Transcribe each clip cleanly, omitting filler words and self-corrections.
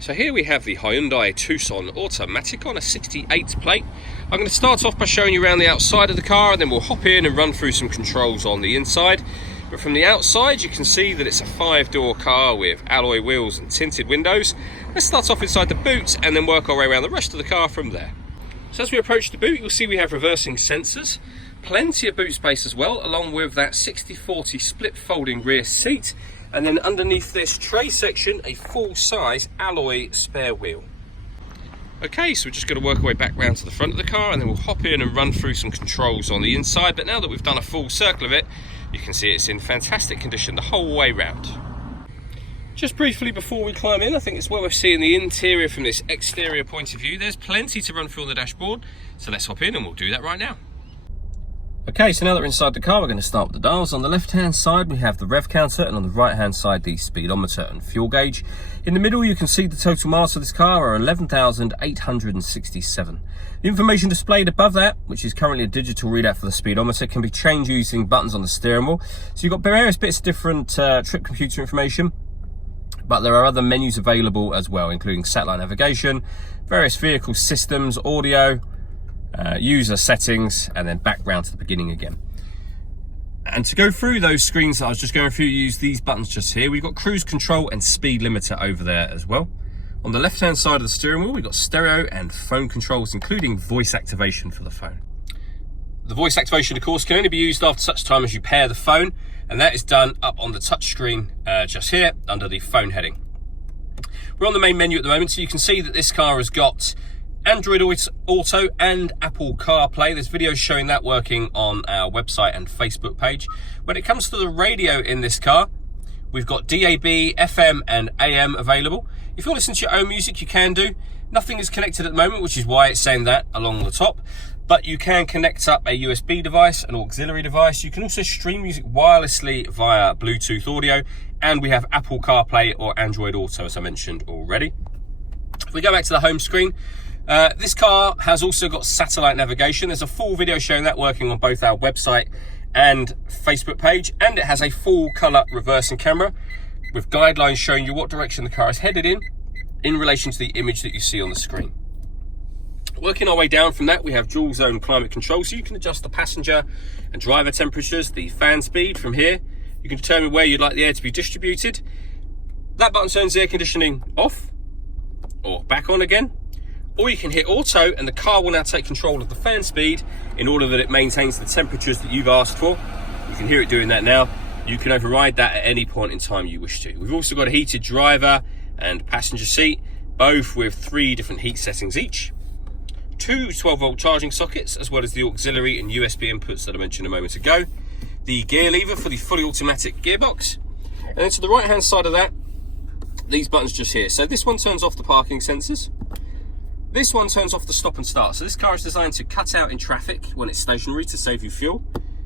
So here we have the Hyundai Tucson automatic on a 68 plate. I'm going to start off by showing you around the outside of the car, and then we'll hop in and run through some controls on the inside. But from the outside you can see that it's a 5-door car with alloy wheels and tinted windows. Let's start off inside the boot and then work our way around the rest of the car from there. So as we approach the boot, you'll see we have reversing sensors, plenty of boot space as well, along with that 60/40 split folding rear seat. And then underneath this tray section, a full-size alloy spare wheel. Okay, so we're just going to work our way back round to the front of the car, and then we'll hop in and run through some controls on the inside. But now that we've done a full circle of it, you can see it's in fantastic condition the whole way round. Just briefly before we climb in, I think it's worth seeing the interior from this exterior point of view. There's plenty to run through on the dashboard, so let's hop in and we'll do that right now. Okay, so now that we're inside the car, we're going to start with the dials. On the left-hand side, we have the rev counter, and on the right-hand side, the speedometer and fuel gauge. In the middle, you can see the total miles of this car are 11,867. The information displayed above that, which is currently a digital readout for the speedometer, can be changed using buttons on the steering wheel. So you've got various bits of different trip computer information, but there are other menus available as well, including satellite navigation, various vehicle systems, audio, user settings, and then back round to the beginning again. And to go through those screens that I was just going through, use these buttons just here. We've got cruise control and speed limiter over there as well. On the left hand side of the steering wheel, we've got stereo and phone controls, including voice activation for the phone. The voice activation, of course, can only be used after such time as you pair the phone, and that is done up on the touch screen just here under the phone heading. We're on the main menu at the moment, so you can see that this car has got Android Auto and Apple CarPlay. There's videos showing that working on our website and Facebook page. When it comes to the radio in this car, we've got DAB, FM and AM available. If you want to listen to your own music, you can do. Nothing is connected at the moment, which is why it's saying that along the top. But you can connect up a USB device, an auxiliary device. You can also stream music wirelessly via Bluetooth audio. And we have Apple CarPlay or Android Auto, as I mentioned already. If we go back to the home screen, this car has also got satellite navigation. There's a full video showing that working on both our website and Facebook page, and it has a full colour reversing camera with guidelines showing you what direction the car is headed in relation to the image that you see on the screen. Working our way down from that, we have dual zone climate control, so you can adjust the passenger and driver temperatures, the fan speed from here. You can determine where you'd like the air to be distributed. That button turns the air conditioning off or back on again. Or you can hit auto and the car will now take control of the fan speed in order that it maintains the temperatures that you've asked for. You can hear it doing that now. You can override that at any point in time you wish to. We've also got a heated driver and passenger seat, both with 3 different heat settings each. 2 12-volt charging sockets, as well as the auxiliary and USB inputs that I mentioned a moment ago. The gear lever for the fully automatic gearbox. And then to the right hand side of that, these buttons just here. So this one turns off the parking sensors. This one turns off the stop and start. So this car is designed to cut out in traffic when it's stationary to save you fuel.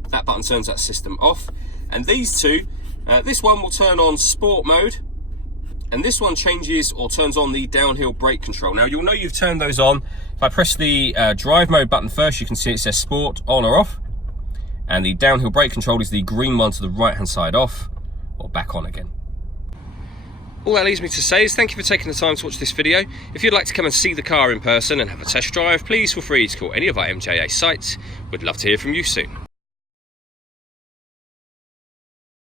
That button turns that system off. And these two, this one will turn on sport mode, and this one changes or turns on the downhill brake control. Now you'll know you've turned those on. If I press the drive mode button first, you can see it says sport on or off. And the downhill brake control is the green one to the right hand side, off or back on again. All that leaves me to say is thank you for taking the time to watch this video. If you'd like to come and see the car in person and have a test drive, please feel free to call any of our MJA sites. We'd love to hear from you soon.